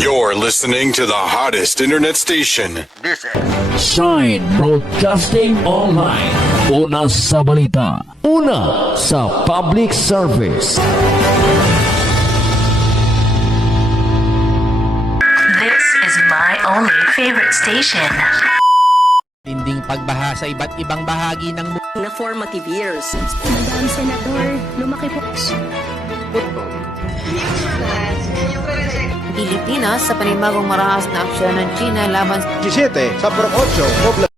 You're listening to the hottest internet station. Shine Broadcasting Online. Una sa balita. Una sa public service. This is my only favorite station. Tinding pagbaha sa iba't ibang bahagi ng mundo. Na formative years. Madam Senador, lumaki po. Pilipinas sa panibagong marahas na aksyon ng China laban sa 17 sa Pro 8,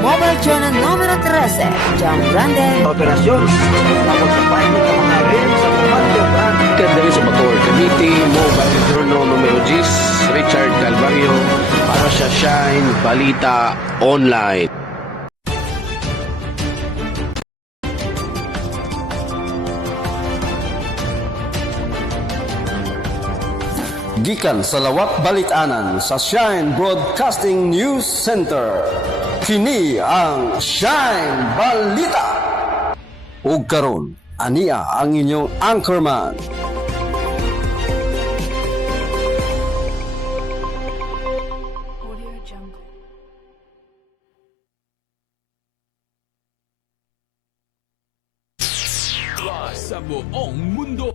Mobile Channel numero 13, John Branden. Operasyon tapos sa pilot ng mga rin sa Comando Brand. Kadali sa Motor Committee, Mobile Journal numero 10, Richard Calvario, para sa Shine Balita Online. Gikan sa lawak balitanan sa Shine Broadcasting News Center. Kini ang Shine Balita. Ug karon, ania ang inyong anchorman. Sa buong mundo.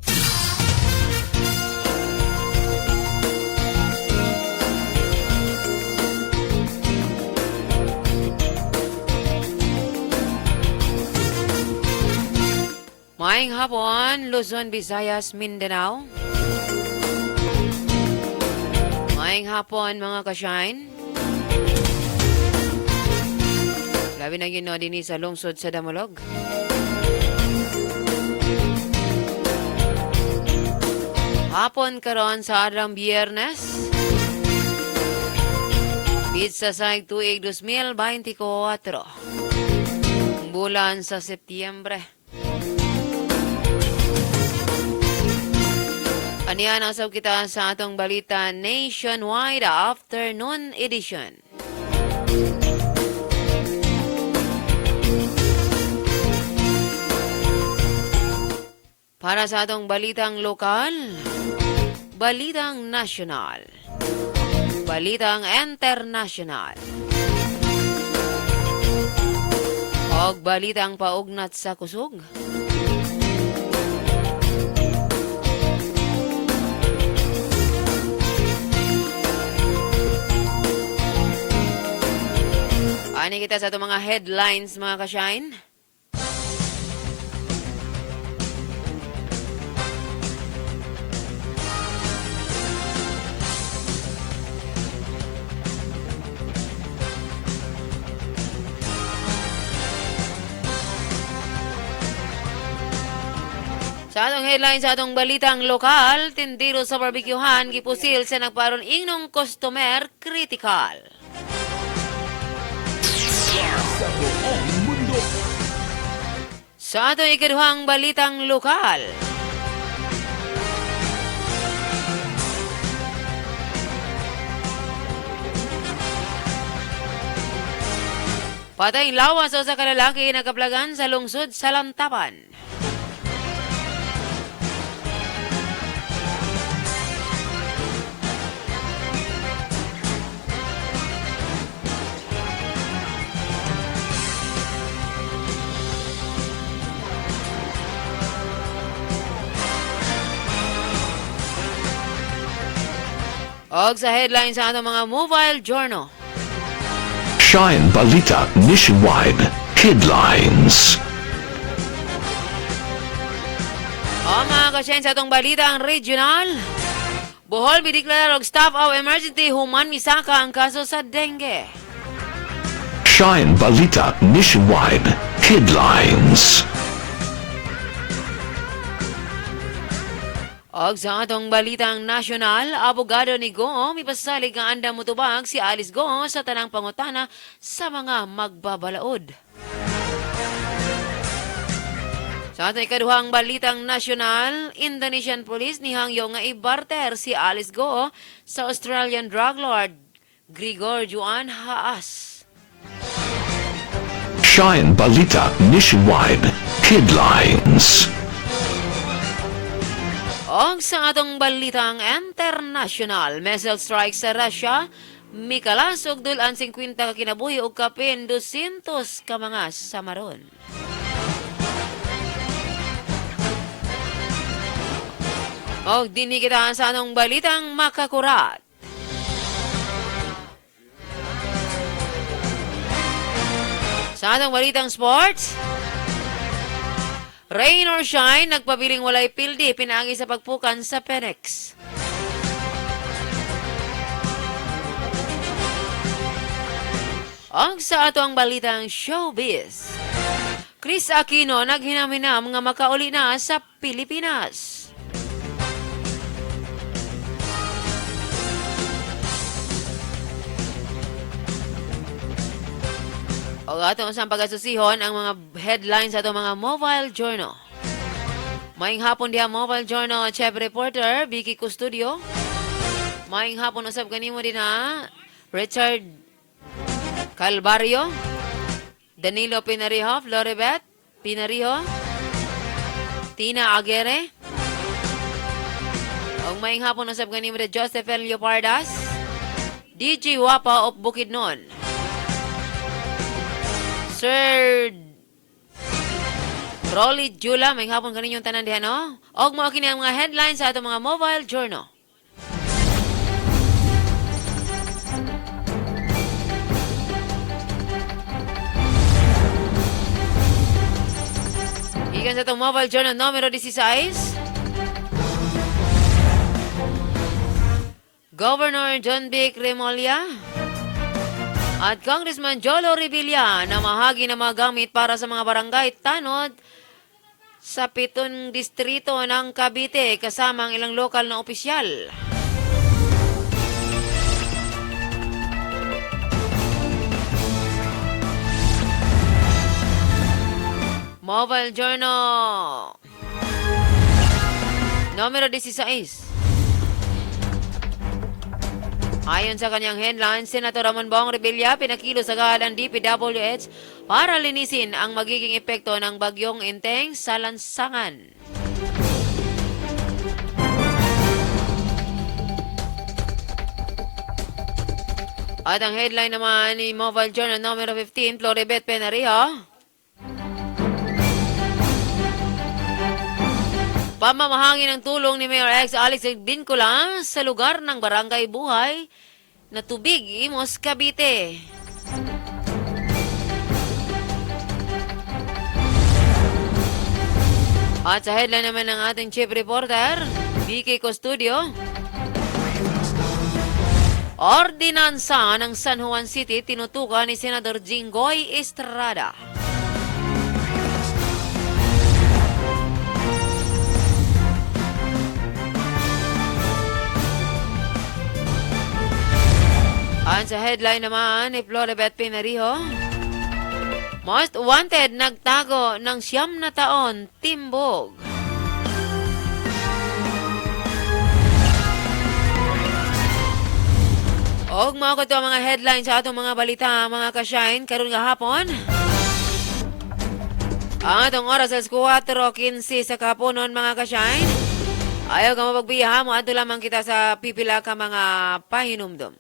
Maayong hapon, Luzon, Visayas, Mindanao. Maayong hapon, mga ka-shine. Labi na yun din sa lungsod sa Damulog. Hapon karon sa adlang Biyernes. Pizza sa tuig 2024. Bulan sa Setyembre. Aniyan ang sab kita sa atong balita Nationwide Afternoon Edition. Para sa atong balitang lokal, balitang nasyonal, balitang internasyonal, o balitang paugnat sa kusog. Ani kita sa itong mga headlines, mga ka-shine. Sa atong headlines, sa atong balitang lokal, tindiro sa barbecuehan, gipusil sa nagparon ingnong customer critical. Sa buong mundo. Sa atong ikaduhang balitang lokal, patay lawas sa usa ka lalaki nakaplagan sa lungsod sa Lantapan. Og sa headline sa atong mga mobile journal. Shine Balita Nationwide Headlines. O mga kasyen sa atong balitang regional, Bohol bideklara og staff of emergency human misaka ang kaso sa dengue. Shine Balita Nationwide Headlines. Og sa atong balitang nasyonal, abogado ni Go, mipasalig nga anda mutubag si Alice Go sa tanang pangutana sa mga magbabalaod. Sa atong ikaduhang balitang nasyonal, Indonesian police nihangyo nga i-barter si Alice Go sa Australian drug lord Grigor Juan Haas. Shine Balita Nationwide Headlines. Og sa atong balitang international, missile strike sa Russia, mikalas og dulan 50 ka kinabuhi og kapin 200 ka mga samaron. Og dinhi kita sa atong balitang makakurat. Sa atong balitang sports, rain or shine, nagpabiling walay pildi, pinaagi sa pagpukan sa Phoenix. Ang sa ato ang balitang showbiz, Chris Aquino naghinam-hinam nga makauli na sa Pilipinas. O ato sa pag-asusihon ang mga headlines sa itong mga mobile journal. Maing hapon diha mobile journal chief reporter Vicky Custodio. Maing hapon usab kanimo din na Richard Calvario, Danilo Pinariho, Floribet Pinariho, Tina Aguirre. O maing hapon usab kanimo din Joseph L. Leopardas, DJ Wapa of Bukidnon, Sir Rolly Jula, may hapon kaninyong tanan diha, no? Og mao kini ang mga headlines sa atong mga mobile journal. Ikan sa atong mobile journal numero 16. Governor John Vic Remulla at Congressman Jolo Revilla na mahagi na mga gamit para sa mga barangay tanod sa 7 distrito ng Cavite kasama ang ilang lokal na opisyal. Mobile Journal numero 16. Ayon sa kanyang headline, Senator Ramon Bong Revilla pinakilos agad ang DPWH para linisin ang magiging epekto ng bagyong Enteng sa lansangan. At ang headline naman ni Mobile Journal numero 15, Floribet Penariho. Pamamahagi ng tulong ni Mayor X Alex Dincula sa lugar ng Barangay Buhay na Tubig, Imos, Cavite. At sa headline naman ng ating chief reporter, Vicky Custodio, ordinansa ng San Juan City tinutukan ni Senador Jinggoy Estrada. At sa headline naman ni Floribet Pinariho, Most Wanted nagtago ng 9 na taon, timbog. Og mga ko mga headlines sa atong mga balita, mga ka-shine, karon nga hapon. Ang atong oras sa 4:15 sa kapunon, mga ka-shine. Ayaw ka mapagbiyaha mo, ato lamang kita sa pipila ka mga pahinumdom.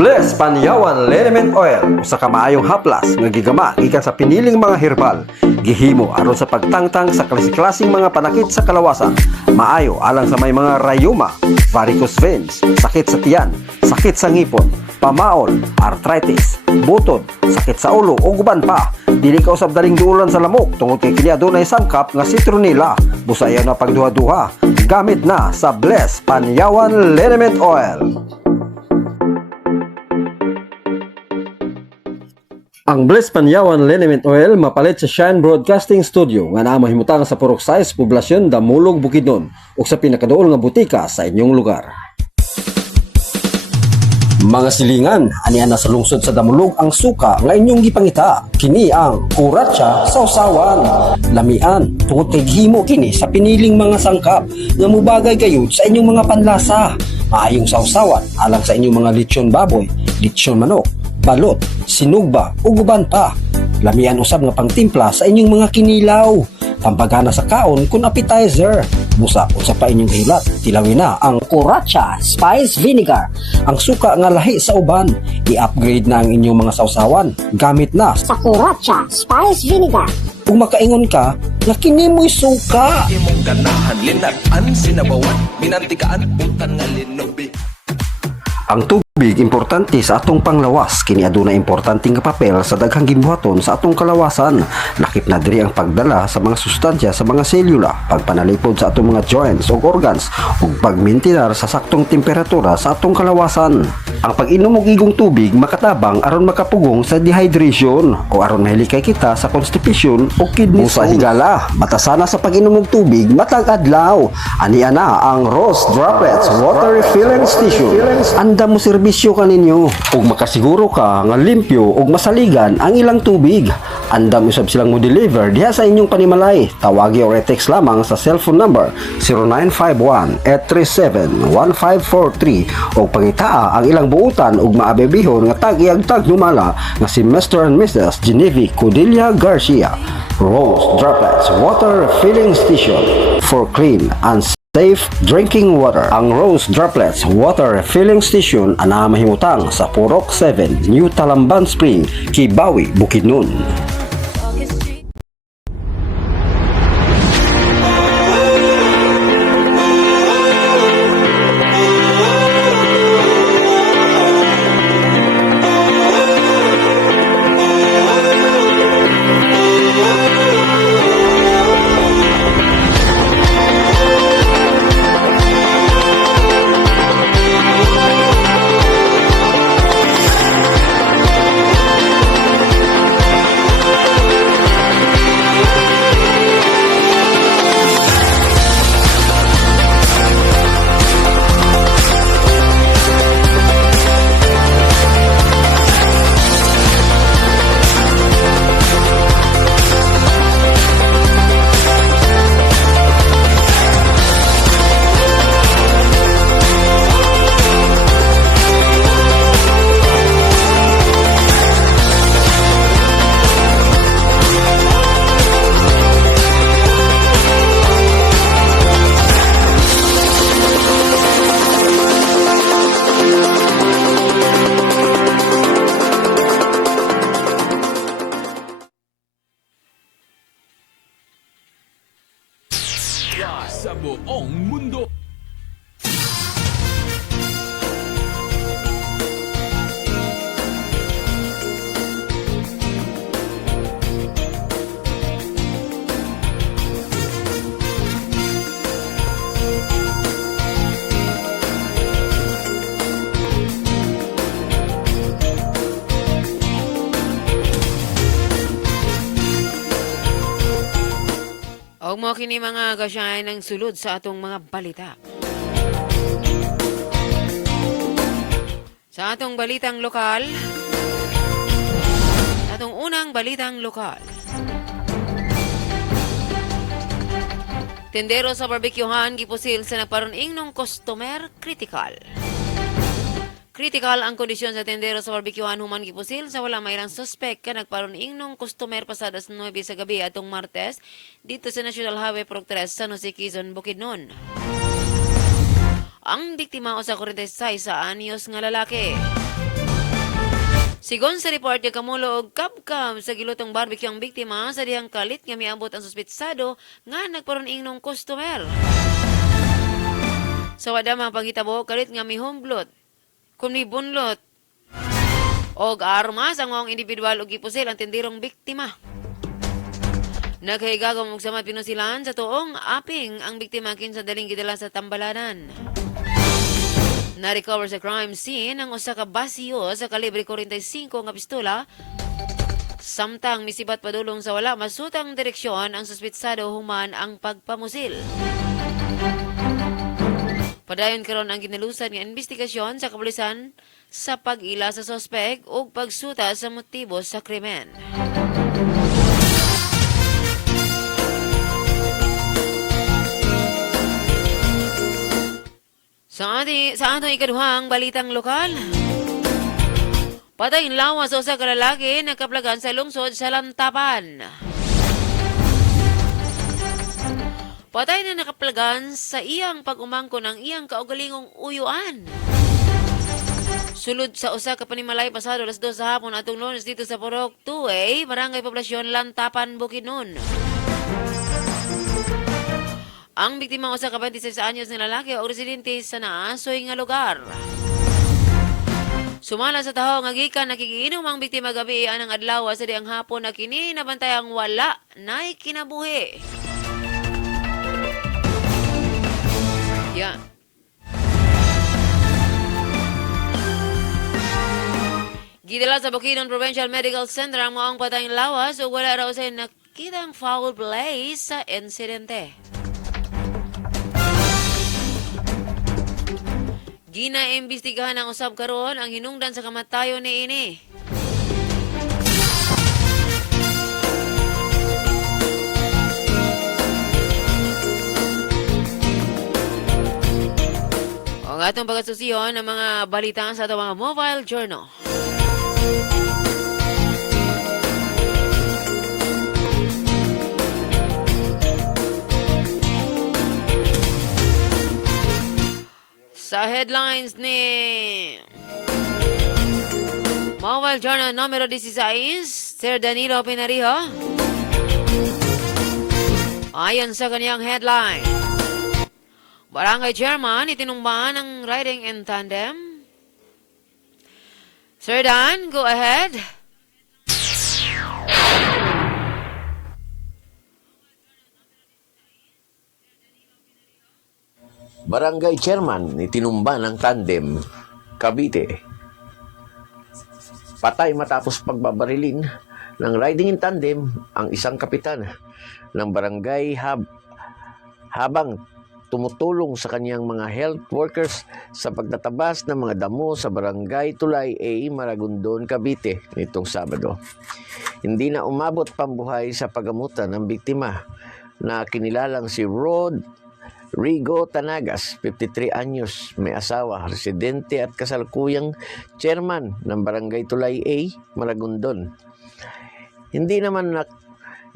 Bless Panyawan Liniment Oil, usa ka maayong haplas nga gigama gikan sa piniling mga herbal. Gihimo aron sa pagtangtang sa klase-klaseng mga panakit sa kalawasan. Maayo alang sa may mga rayuma, varicose veins, sakit sa tiyan, sakit sa ngipon, pamaol, arthritis, butod, sakit sa ulo ug uban pa. Dili ka usab daling duulan sa lamok tungod kay kini adunay sangkap nga citronella. Busayan na pagduha-duha. Gamit na sa Bless Panyawan Liniment Oil. Ang Bless Panyawan Liniment Oil mapalit sa Shine Broadcasting Studio nga naa mahimutang sa purok size poblasyon Damulog, Bukidnon ug sa pinakaduol nga butika sa inyong lugar. Mga silingan, aniya na sa lungsod sa Damulog ang suka nga inyong gipangita. Kini ang kuratsa sa usawan. Lamian, tungod kay gihimo kini sa piniling mga sangkap nga mubagay gayud sa inyong mga panlasa. Maayong sausawan alang sa inyong mga lechon baboy, lechon manok, balot, sinugba ug uban pa. Lamian usab nga pangtimpla sa inyong mga kinilaw. Tambagana sa kaon kun appetizer. Busa unsa pa inyong hilat, tilawin na ang Kuracha Spice Vinegar. Ang suka nga lahi sa uban, i-upgrade na ang inyong mga sausawan. Gamit na Sa Kuracha Spice Vinegar. kung makaingon ka, na kini mo'y suka. Imong ganahan linag-an sinabawan binantikaan utan nga linubi. Ang tubig importante sa atong panglawas, kini aduna importanteng nga papel sa daghang gibuhaton sa atong kalawasan. Lakip na diri ang pagdala sa mga sustansya sa mga selula, pagpanalipod sa atong mga joints o organs, ug pagmintinar sa saktong temperatura sa atong kalawasan. Ang pag-inom og igong tubig makatabang aron makapugong sa dehydration o aron mahilikay kita sa constipation o kidney stone. Sa higala, matasana sa pag-inom og tubig matag adlaw. Ani ana ang Rose Droplets Water Refilling Station. Anda mo serbisyo kaninyo ug makasiguro ka nga limpyo ug masaligan ang ilang tubig. Andam usab silang mo deliver diha sa inyong panimalay. Tawagi o text lamang sa cellphone number 0951-837-1543 o pangitaa ang ilang buutan ug maabebihon nga tag-iagtag numala nga si Mr. and Mrs. Genevieve Codilla Garcia. Rose Droplets Water Filling Station for clean and safe drinking water. Ang Rose Droplets Water Filling Station ana mahimutang sa Purok 7, New Talamban Spring, Kibawi, Bukidnon. Sa buong mundo. Og mo kini mga kasyayan ng sulod sa atong mga balita. Sa atong balitang lokal, atong unang balitang lokal. Tendero sa barbecuehan gipusil sa nagparuning ng customer critical. Critical ang kondisyon sa tendero sa barbecuehan human gipusil sa wala mayroong suspect ka nagparuning ng customer pasadas 9 sa gabi atong Martes dito sa National Highway Pro 3 San Jose, Quezon, Bukidnon. Ang biktima o sa 46 sa anyos nga lalaki. Sigon sa report yung kamulo og kabkam sa gilutong barbecue ang biktima sa dihang kalit nga miabot ang suspitsado nga nagparuning ng customer. Sa wada mga panghitabo kalit nga mihomblot kung may bunlot og armas ang mga individual og gipusil ang tindirong biktima. Naghigagom og samad pinusilan sa tuong aping ang biktima kinsa daling gidala sa tambalanan. Na-recover sa crime scene ang usa ka basiyo sa kalibre 45 nga pistola. Samtang misibat padulong sa wala masutang direksyon ang suspitsado human ang pagpamusil. Padayon karon ang ginalusan nga investigasyon sa kapulisan sa pag-ila sa sospek ug pagsuta sa motibo sa krimen. Sa atong ikaduhang balitang lokal, patay lawas sa usa ka lalaki nagkaplagan sa lungsod sa Lantapan. Patay na nakaplagan sa iyang pag-umangko ng iyang kaugalingong uyuan. Sulod sa usa ka panimalay pasado alas 2 sa hapon atong Lunes dito sa Purok 2A, Barangay Poblasyon, Lantapan, Bukidnon. Ang biktima usa ka 26 anyos na lalaki o residente sa naasoy nga lugar. Sumala sa taho nga gikan nakikiinom ang biktima gabi anang adlaw sa diyang hapon na kini nabantayang wala nay kinabuhi. Yan. Gidala sa Bukidnon Provincial Medical Center ang maong patayng lawas o wala raw sa nakitang foul play sa insidente. Ginaimbestigahan ng usab karon ang hinungdan sa kamatayon ni ini. Ang atong pagkasusiyon ng mga balita sa atong mga mobile journal. Sa headlines ni Mobile Journal numero 16, Sir Danilo Pinariho. Ayon sa kanyang headline, Barangay Chairman itinumbahan ng riding in tandem. Sir Dan, go ahead. Barangay Chairman itinumba ng tandem, Cavite. Patay matapos pagbabarilin ng riding in tandem ang isang kapitan ng barangay habang tumutulong sa kanyang mga health workers sa pagtatabas ng mga damo sa barangay Tulay A, Maragondon, Cavite nitong Sabado. Hindi na umabot pambuhay sa pagamutan ng biktima na kinilalang si Rigo Tanagas, 53 anyos, may asawa, residente at kasalukuyang chairman ng Barangay Tulay A, Maragondon. Hindi naman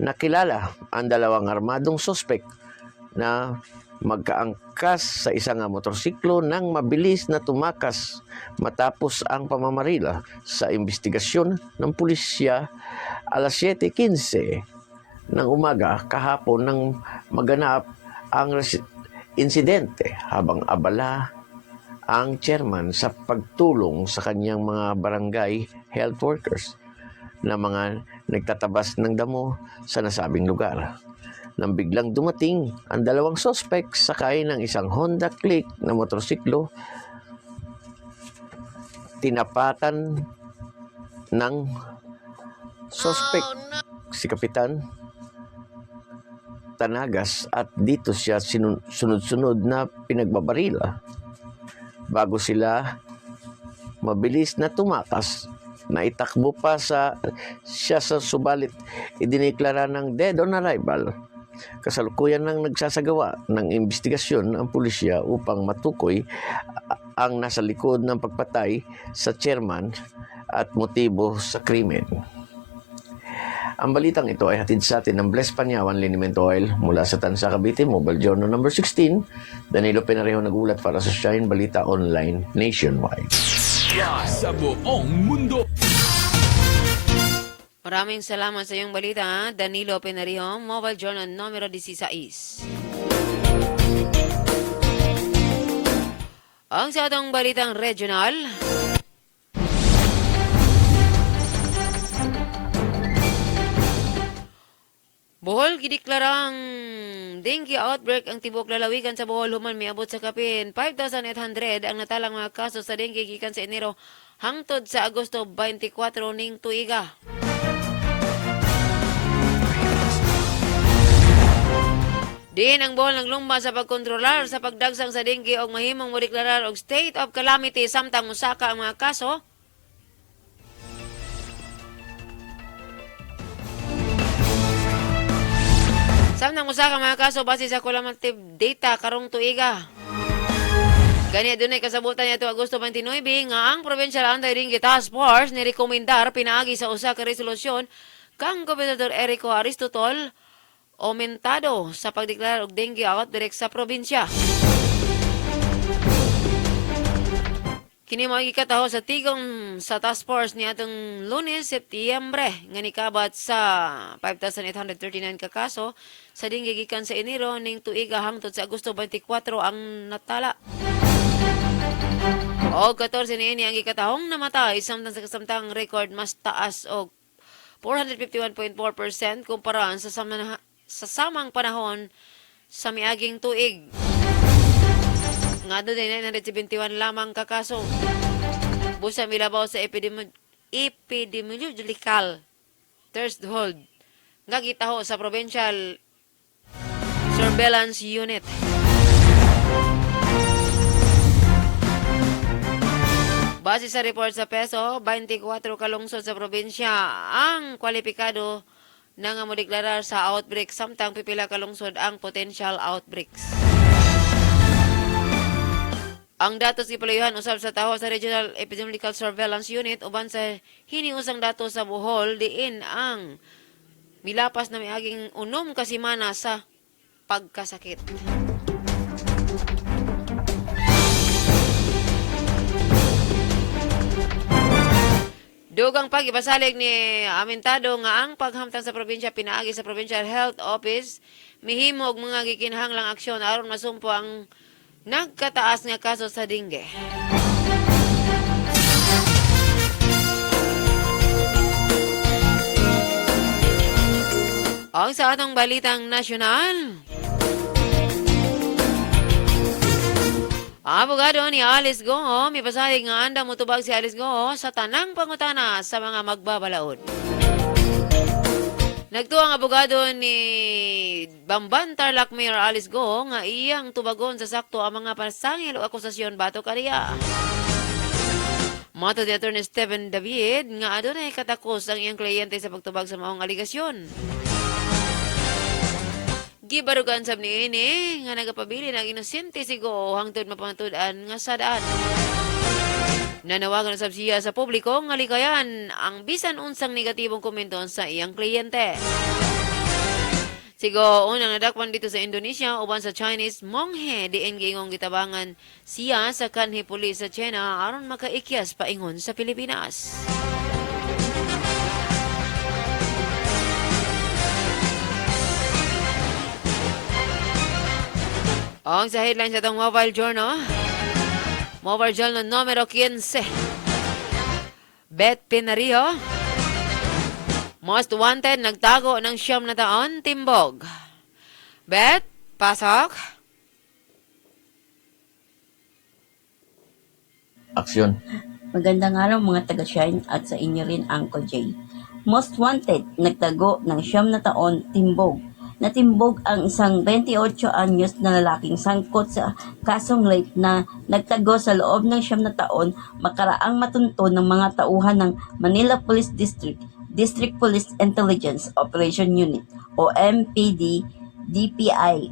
nakilala ang dalawang armadong suspek na magkaangkas sa isang motorsiklo nang mabilis na tumakas matapos ang pamamarila sa investigasyon ng pulisya alas 7:15 ng umaga kahapon nang maganap ang insidente habang abala ang chairman sa pagtulong sa kanyang mga barangay health workers na mga nagtatabas ng damo sa nasabing lugar. Nang biglang dumating ang dalawang sospek sakay ng isang Honda Click na motorsiklo, tinapatan ng sospek si Kapitan Tanagas at dito siya sunod-sunod na pinagbabarila bago sila mabilis na tumakas na itakbo pa siya sa subalit idineklara ng dead on arrival. Kasalukuyan nang nagsasagawa ng investigasyon ang pulisya upang matukoy ang nasa likod ng pagpatay sa chairman at motibo sa krimen. Ang balitang ito ay hatid sa atin ng Bless Panyawan Liniment Oil mula sa Tansa, Cavite, Mobile Journal number 16. Danilo Penarejo nagulat para sa Shine Balita Online nationwide. Sa buong mundo. Maraming salamat sa iyong balita, Danilo Penarejo, Mobile Journal numero 16. Ang sa atong balitang regional, Bohol gideklarang dengue outbreak ang tibok lalawigan sa Bohol human miabot sa kapin 5,800 ang natalang mga kaso sa dengue gikan sa Enero hangtod sa Agosto 24 ning tuiga. Diin ang Bohol naglumba sa pagkontrolar sa pagdagsang sa dengue og mahimong modeklarar og state of calamity samtang musaka ang mga kaso. Samtang musaka mga kaso base sa cumulative data karong tuiga. Gani dunay kasabutan niya Agosto 29 nga ang Provincial Anti-Dengue Task Force nirekomendar pinaagi sa usa ka resolusyon kang Gobernador Erico Aristotol aumentado sa pagdeklarar og dengue outbreak sa probinsya. Kini mao gikataho sa tigong sa task force ni atong Lunes, Setyembre nga nikabat sa 5,839 ka kaso sa dengue gikan sa Enero ning tuiga hangtod sa Agosto 24 ang natala. O 14 niini ang gikatahong namatay samtang sa kasamtang record mas taas og 451.4% kumpara sa samang panahon sa miaging tuig. Nga doon din 971 lamang kakaso. Busa milabaw sa epidemiological threshold nga gitaho sa Provincial Surveillance Unit. Base sa report sa PESO, 24 kalungsod sa probinsya ang kwalipikado na nga modeklarar sa outbreak samtang pipila kalungsod ang potential outbreaks. Ang datos ipalayuhan usab sa taho sa Regional Epidemiological Surveillance Unit uban sa hiniusang datos sa Bohol diin ang milapas na miaging 6 ka semana sa pagkasakit. Dugang pagipasalig ni Amentado nga ang paghamtang sa probinsya pinaagi sa Provincial Health Office mihimog mga gikinahanglang aksyon aron masumpo ang nagkataas nga kaso sa dengue. Ang sa atong balitang nasyonal, ang abogado ni Alice Goo mipasalig nga anda motubag si Alice Goo sa tanang pangutana sa mga magbabalaod. Nagtuang abogado ni Bamban Tarlac Mayor Alice Goo nga iyang tubagon sa sakto ang mga pasangil o akusasyon batok kariya. Mato ni Attorney Stephen David nga adunay katakos ang iyang kliyente sa pagtubag sa maong aligasyon. Gibarugan sab niini nga nagapabili ng inosente si Goo hangtod mapamatud-an nga sadaan. Nanawagan sab siya sa publiko nga likayan ang bisan unsang negatibong komento sa iyang kliyente. Si Goo unang nadakpan dito sa Indonesia uban sa Chinese monghe diin giingong gitabangan siya sa kanhi pulis sa China aron makaikyas paingon sa Pilipinas. Ang sa headline sa itong Mobile Journal numero 15. Bet Pinario, most wanted, nagtago ng 9 na taon, timbog. Bet, pasok. Aksyon. Magandang araw mga taga-Shine at sa inyo rin Uncle Jay. Most wanted, nagtago ng 9 na taon, timbog. Natimbog ang isang 28 anyos na lalaking sangkot sa kasong rape na nagtago sa loob ng 9 na taon makaraang matunto ng mga tauhan ng Manila Police District Police Intelligence Operation Unit o MPD DPI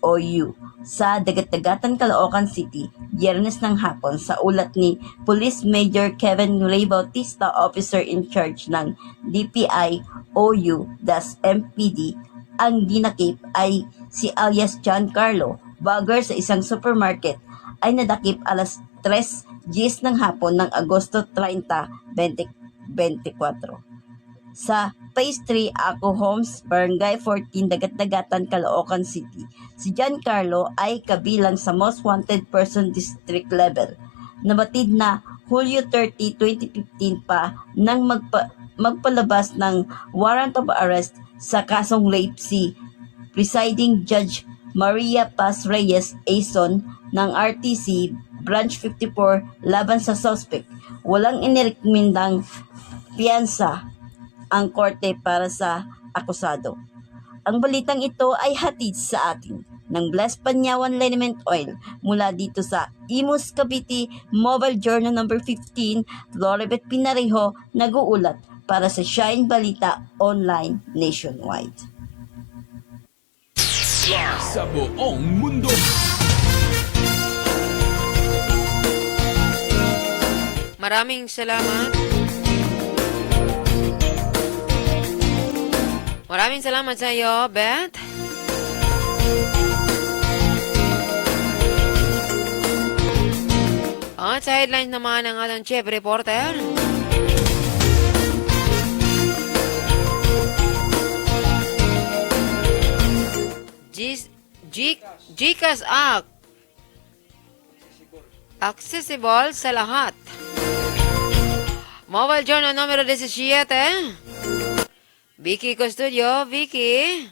OU sa Dagat-Dagatan, Caloocan City, Biyernes ng hapon sa ulat ni Police Major Kevin Ray Bautista, Officer in Charge ng DPI OU-MPD. Ang dinakip ay si alias John Carlo, bagger sa isang supermarket, ay nadakip alas 3:10 ng hapon ng Agosto 30, 2024. Sa Phase 3 Ako Homes, Barangay 14, Dagat-Dagatan, Caloocan City. Si John Carlo ay kabilang sa Most Wanted Person District Level. Nabatid na Hulyo 30, 2015 pa nang magpalabas ng warrant of arrest sa kasong rape si Presiding Judge Maria Paz Reyes Ason ng RTC Branch 54 laban sa suspect. Walang inirekomendang piyansa ang korte para sa akusado. Ang balitang ito ay hatid sa atin ng Blessed Panyawan Liniment Oil mula dito sa Imus Cavite Mobile Journal number 15, Floribet Pinarejo nag-uulat para sa Shine Balita Online Nationwide. Sa buong mundo. Maraming salamat. Maraming salamat sa iyo, Beth. At sa headlines naman ng ating chief reporter. GCash Act accessible sa lahat. Mobile Journal numero 17. Vicky Custodio, Vicky.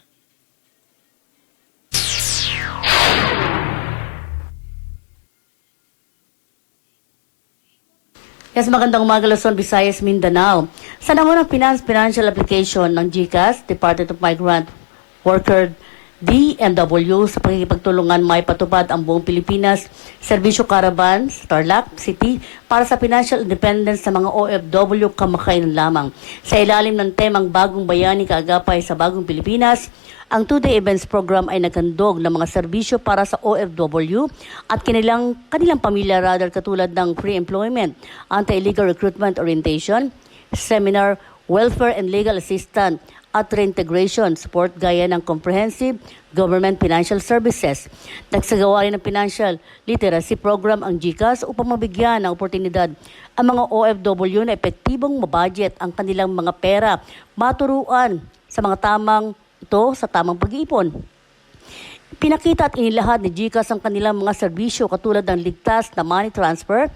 Yes, magandang umaga Luzon, Visayas, Mindanao. Sa nangunang financial application ng GCash, Department of Migrant Worker DMW sa pagkikipagtulungan may patupad ang buong Pilipinas, Serbisyo Caravan, Tarlac City para sa financial independence sa mga OFW kamakailan lamang. Sa ilalim ng temang Bagong Bayani Kaagapay sa Bagong Pilipinas, ang 2-day events program ay naghandog ng mga serbisyo para sa OFW at kanilang pamilya rather katulad ng pre-employment, anti-illegal recruitment orientation, seminar, welfare and legal assistance, at reintegration support gaya ng comprehensive government financial services. Nagsagawa rin ng financial literacy program ang GCash upang mabigyan ng oportunidad ang mga OFW na epektibong mabudget ang kanilang mga pera, maturuan sa tamang pag-iipon. Pinakita at inilahad ni GCash ang kanilang mga serbisyo katulad ng ligtas na money transfer,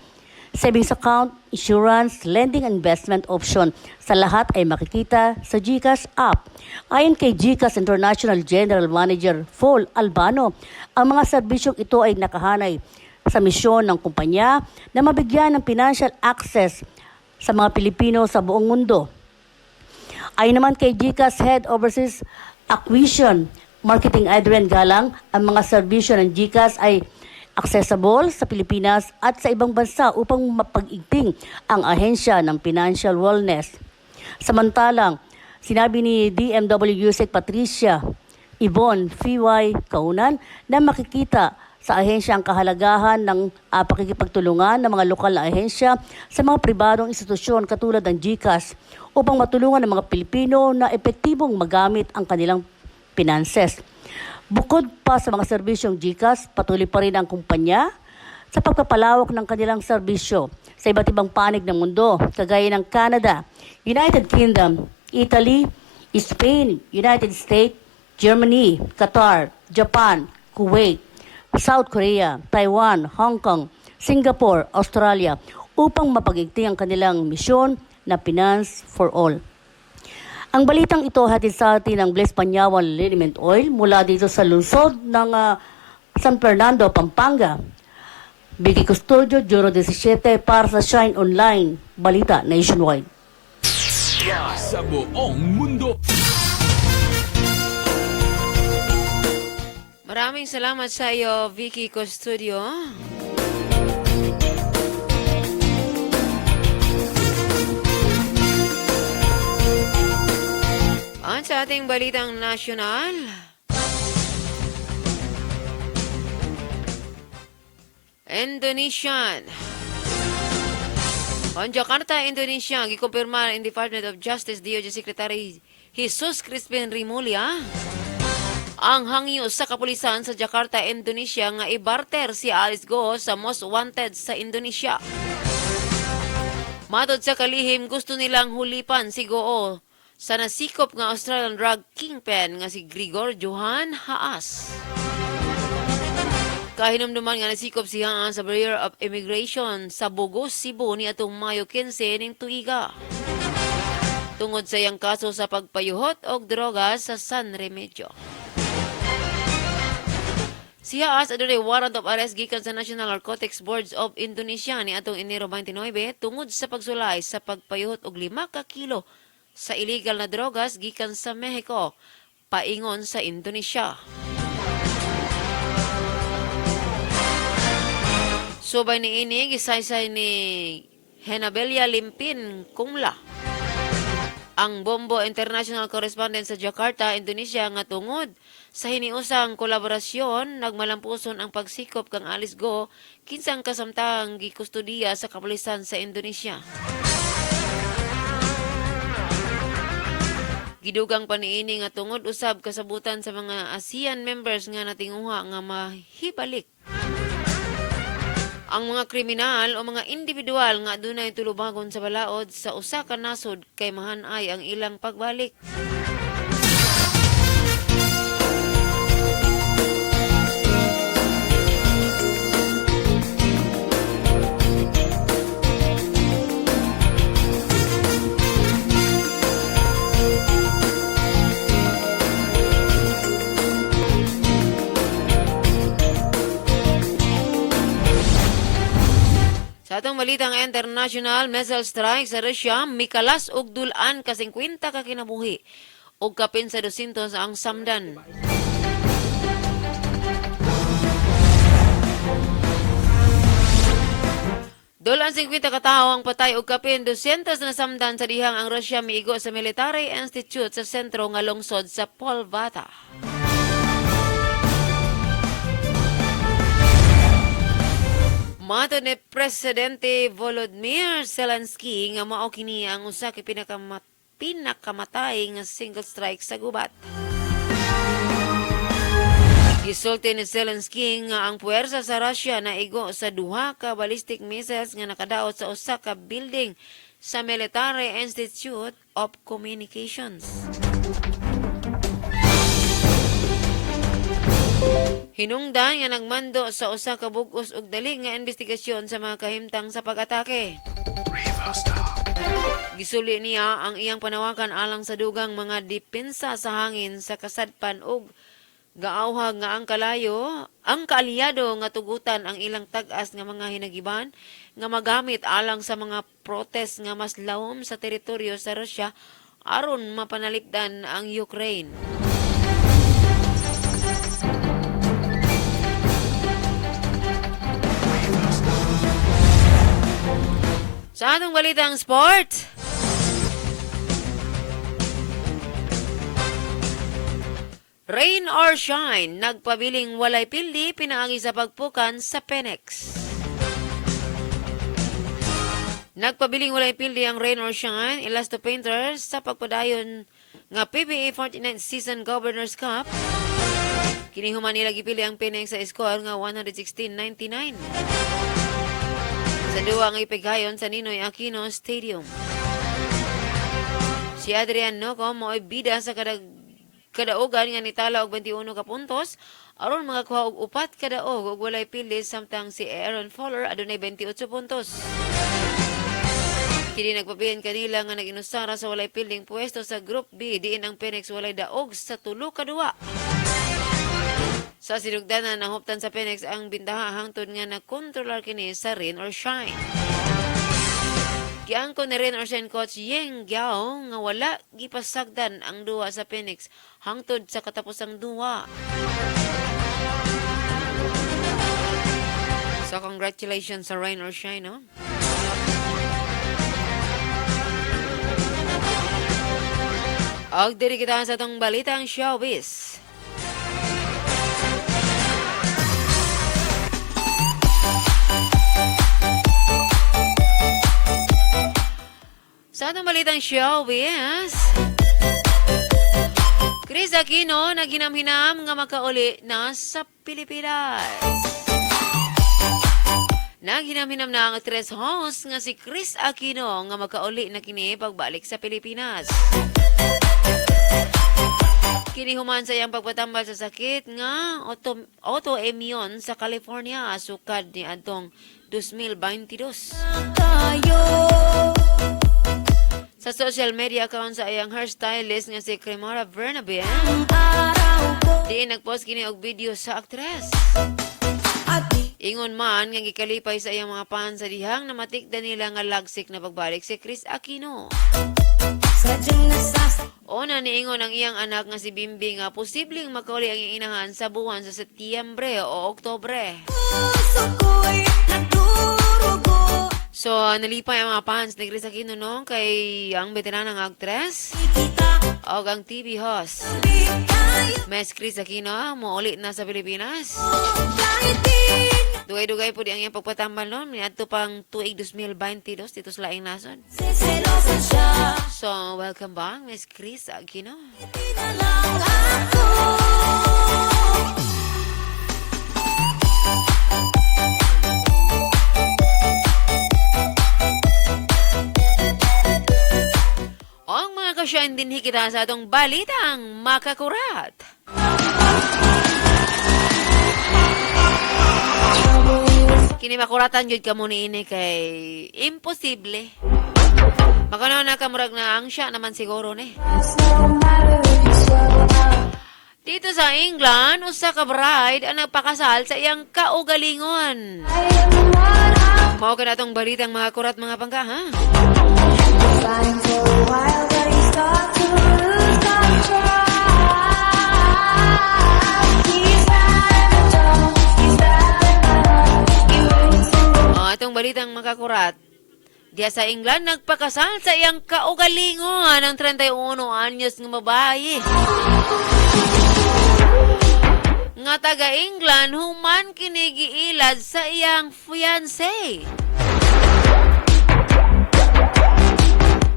savings account, insurance, lending and investment option. Sa lahat ay makikita sa GCash app. Ayon kay GCash International General Manager Paul Albano, ang mga serbisyong ito ay nakahanay sa misyon ng kumpanya na mabigyan ng financial access sa mga Pilipino sa buong mundo. Ayon naman kay GCash Head Overseas Acquisition Marketing Adrian Galang, ang mga serbisyo ng GCash ay accessible sa Pilipinas at sa ibang bansa upang mapag-igting ang ahensya ng financial wellness. Samantalang, sinabi ni DMW USEC Patricia Yvonne Fiway Kaunan na makikita sa ahensya ang kahalagahan ng pakikipagtulungan ng mga lokal na ahensya sa mga pribadong institusyon katulad ng GCash upang matulungan ng mga Pilipino na epektibong magamit ang kanilang finances. Bukod pa sa mga serbisyong GCash, patuloy pa rin ang kumpanya sa pagpapalawak ng kanilang serbisyo sa iba't ibang panig ng mundo, kagaya ng Canada, United Kingdom, Italy, Spain, United States, Germany, Qatar, Japan, Kuwait, South Korea, Taiwan, Hong Kong, Singapore, Australia, upang mapag-igting ang kanilang misyon na Finance for All. Ang balitang ito hatid sa atin ng Blaise Panyawan Liniment Oil mula dito sa lungsod ng San Fernando, Pampanga. Vicky Custodio, Juro 17 para sa Shine Online, Balita Nationwide. Sa buong mundo. Maraming salamat sa iyo, Vicky Custodio. At sa ating balitang nasyonal, Indonesian. On Jakarta, Indonesia, gikumpirma in Department of Justice DOJ Secretary Jesus Crispin Rimulya ang hangyo sa kapulisan sa Jakarta, Indonesia nga ibarter si Alice Go sa most wanted sa Indonesia. Matod sa kalihim, gusto nilang hulipan si Go sa nasikop nga Australian drug kingpin nga si Grigor Johan Haas. Kahinumduman nga nasikop siya sa Bureau of Immigration sa Bugos, Cebu ni atong Mayo 15 ning tuiga. Tungod sa iyang kaso sa pagpayuhot og droga sa San Remedyo. Si Haas adunay warrant of arrest gikan sa National Narcotics Boards of Indonesia ni atong Enero 29 tungod sa pagsulay sa pagpayuhot og 5 ka kilo sa illegal na drogas gikan sa Mexico paingon sa Indonesia. Subay ni ini gisaysay ni Henabelia Limpin Kumla, ang Bombo International Correspondent sa Jakarta, Indonesia nga tungod sa hiniusang kolaborasyon nagmalampuson ang pagsikop kang Alice Go kinsang kasamtang gikustudiya sa kapulisan sa Indonesia. Gidugang paniini nga tungod usab kasabutan sa mga ASEAN members nga natinguha nga mahibalik ang mga kriminal o mga individual nga adunay tulubagon sa balaod sa usa ka nasod kay mahanay ang ilang pagbalik. Sa atong balitang international missile strike sa Russia, mikalas og dulan ka 50 ka kinabuhi og kapin sa 200 ang samdan. Dulan 50 ka tawo ang patay og kapin 200 na samdan sa dihang ang Russia miigo sa Military Institute sa sentro nga lungsod sa Polvata. Mato ni Presidente Volodymyr Zelensky nga mao kini ang usa ka pinakamatay nga single strike sa gubat. Gisulti ni Zelensky nga ang puwersa sa Russia naigo sa duha ka ballistic missiles nga nakadaot sa usa ka building sa Military Institute of Communications. Hinungdan nga nagmando sa usa ka bug-os ug dali nga investigasyon sa mga kahimtang sa pag-atake. Gisuli niya ang iyang panawakan alang sa dugang mga depensa sa hangin sa kasadpan ug gaawhag nga ang kaalyado nga tugutan ang ilang tag-as nga mga hinagiban nga magamit alang sa mga protest nga mas lawom sa teritoryo sa Russia aron mapanalipdan ang Ukraine. Sa atong balitang sport, rain or shine, nagpabiling walay pildi pinaagi sa pagpukan sa Penex. Nagpabiling walay pildi ang rain or shine, Elasto Painters sa pagpadayon nga PBA 49th Season Governors Cup. Kinihuman nila gipili ang Penex sa score nga 116-99. Sa duwa nga ipighayon sa Ninoy Aquino Stadium. Si Adrian Noco mo'y bida sa kadaugan nga nitala og 21 ka puntos aron makakuha og 4 kadaog ug walay pili samtang si Aaron Fowler adunay 28 puntos. Kini nagpabiyan kanila nga naginusara sa walay pilding pwesto sa Group B diin ang Phoenix walay daog sa 3 ka 2. Sa sinugdanan nahuptan sa Phoenix ang bintaha hangtod nga na-controller kini sa rain or shine. Giangko ni rain or shine coach Yeng Giao nga wala gipasagdan ang duwa sa Phoenix hangtod sa katapusang duwa. So congratulations sa rain or shine, no? Og diri kita sa tong balitang showbiz. Sa atong balitang showbiz, Chris Aquino naghinam-hinam nga makauli na sa Pilipinas. Naghinam-hinam na ang tres host nga si Chris Aquino nga makauli na kini pagbalik sa Pilipinas. Kini human sa iyang pagpatambal sa sakit nga autoimmune sa California sukad ni adtong 2022. Sa social media account sa iyang hairstylist nga si Cremora Bernabe, diin nagpost kini og video sa aktres. Ingon man nga gikalipay sa iyang mga fans sa dihang na matikdan nila nga lagsik na pagbalik si Chris Aquino. Una niingon ang iyang anak nga si Bimbi nga posibleng makauli ang iyang inahan sa buwan sa Setyembre o Oktobre. So, nalipay ang mga fans ni Chris Aquino no kay ang veteranang aktres o ang TV host. Mes Chris Aquino, mauli na sa Pilipinas. Dugay-dugay po di ang iyang pagpatambal noon. Niadto pang tuig 2022 dito sa laing nasod. So, welcome back, Miss Chris Aquino. Ang mga kasyan din hikita sa atong balitang makakurat. Kini makuratan jud ka mo niini kay imposible. Makano na kamurag na ang siya naman siguro ni. Dito sa England, usa ka bride ang nagpakasal sa iyang kaugalingon. Mao ka na tong balitang mga kurat mga pangka, ha? Itong balitang makakurat. Diya sa England, nagpakasal sa iyang kaugalingon ng 31 anyos ng babae. Nga taga-England, human kinigiilad sa iyang fiancé.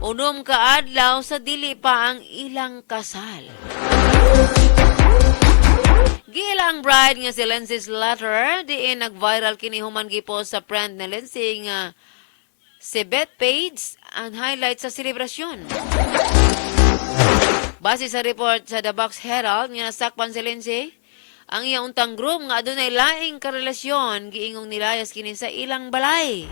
Unom kaadlaw sa dili pa ang ilang kasal. Gila ang bride nga si Lindsay Slater, diin nag-viral kini human gipost sa friend na Lindsay nga si Beth Page ang highlight sa selebrasyon. Base sa report sa The Box Herald nga nasakpan si Lindsay, ang iyang untang groom nga adunay laing karelasyon giingong nilayas kini sa ilang balay.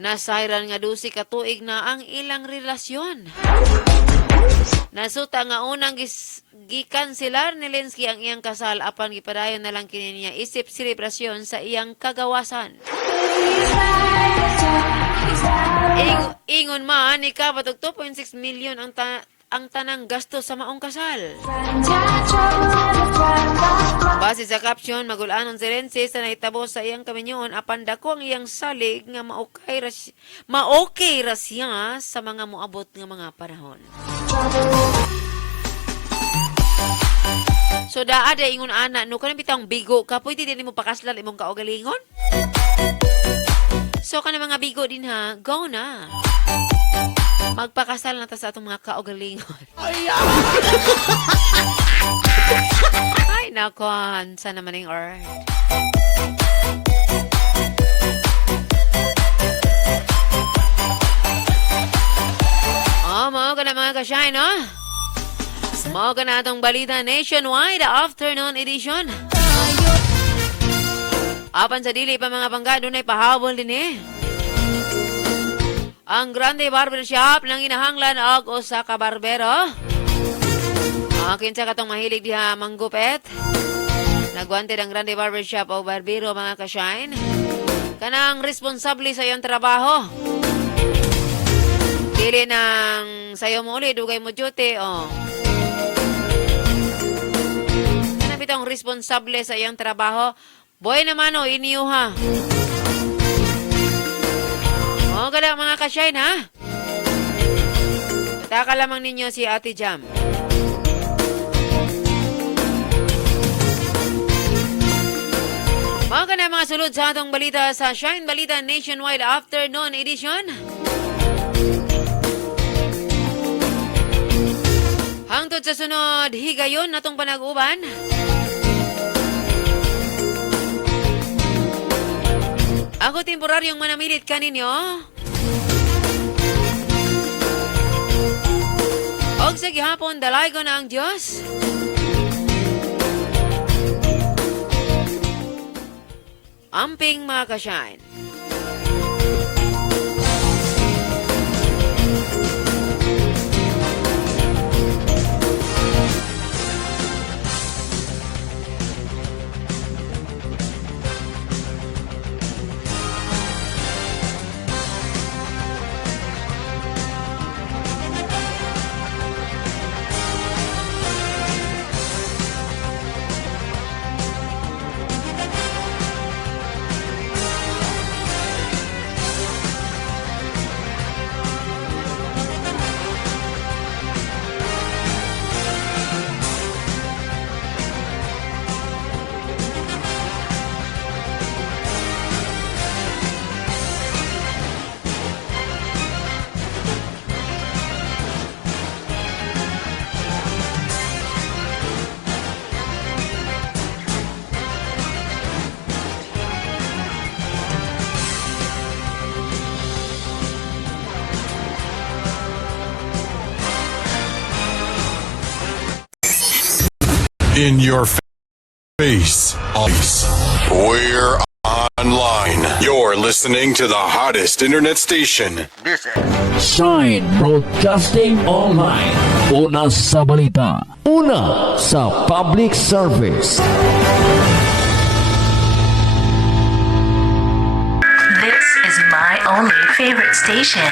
Nasayran nga dusi ka tuig na ang ilang relasyon. Nasuta nga unang gikanselar ni Linsky ang iyang kasal apan gipadayon na lang kini niya isip selebrasyon sa iyang kagawasan. Ingon man ni kabatog 2.6 million ang tanang gasto sa maong kasal. Base sa caption, magulanon si Lindsay sa nahitabo sa iyang kaminyon apan dako ang iyang salig nga maokay ra siya sa mga moabot nga mga panahon. So daada ingon ana no kanang bitang bigo ka pwede din mo pakaslan imong kaugalingon. So kana mga bigo din ha, go na. Magpakasal na ta sa atong mga kaugalingon. Ay nakon, sana maning earth. Mao ka na mga ka-shine, no? Mao ka na itong balita nationwide afternoon edition. Apan sa dili pa mga pangga, doon ay pahabol din eh. Ang Grande Barbershop ng inahanglan og usa ka barbero. Kinsa katong mahilig diha manggupet. Nagwante ang Grande Barbershop o barbero mga ka-shine. Kanang responsable sa iyong trabaho. Dili nang sayo mo ulit, dugay mo duty, oh. Kanang bitong responsable sa iyong trabaho. Boy naman, oh, iniyo ha. Oh, gala mga ka-shine, ha? Taka lamang ninyo si Ate Jam. Mga ka na mga sulod sa atong balita sa Shine Balita Nationwide Afternoon Edition. Hangtod sa sunod, higayon natong panag-uban. Ako temporaryong manamilit kaninyo. Og sa gihapon, dalay ko na ang Diyos. Amping mga ka-shine. In your face. We're online. You're listening to the hottest internet station. Shine Broadcasting Online. Una sa balita. Una sa public service. This is my only favorite station.